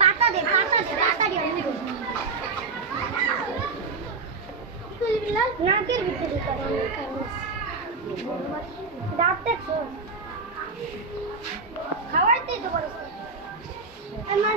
পাতা দে পাতা দে পাতা দে বিলাল নাকের ভিতরে করে ডাক্তার তো খাওয়াইতে তো বড় আমার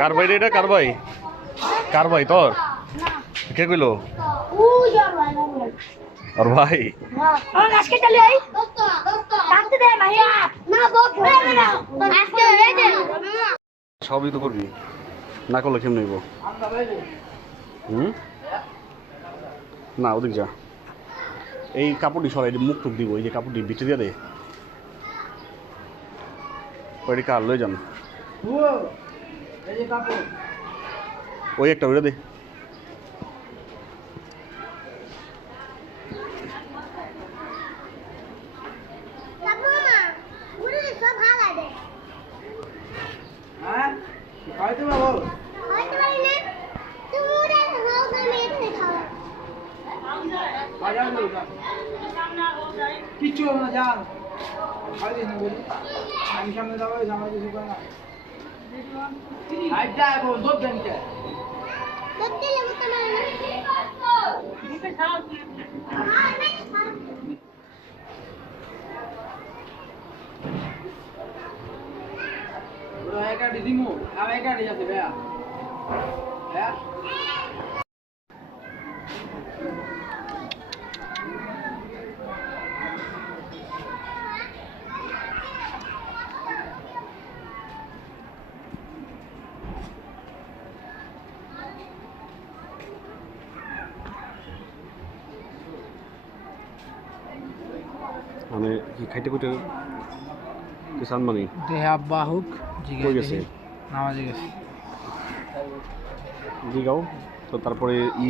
কার ভাই রে এটা কার ভাই কার ভাই তোর? কে কইলো? আর ভাই। সবই তো করবি। না করলে কেমন হুম? না, ওদিক যা। এই কাপড়টি সরাই মুখ টুক দিব, এই যে কাপড়টি বিটে দিয়ে দে। ওইটি কার লই যান। ওই একটা ওইটা দে লাগবো না ঘুরে সব ভালো লাগে হ্যাঁ হয়তো বা বল হয়তো পারি না তুমি ওরে হাও দামে এখানে খাও বাজার লোক কিচ্ছু হবে না যান খালি না বলি আমি সামনে যাবো জামা কিছু করে না Ada aku dua benda. Betul lah betul lah. Ini kau. Udah, ya kan di sini, apa ya kan di sini ya? Ya? মানে কি খাইতে খুঁটে কিষান মানে? দেহে আব্বা হুক কই গেছে? নামাজে গেছে। জিগাও তো তারপরে ই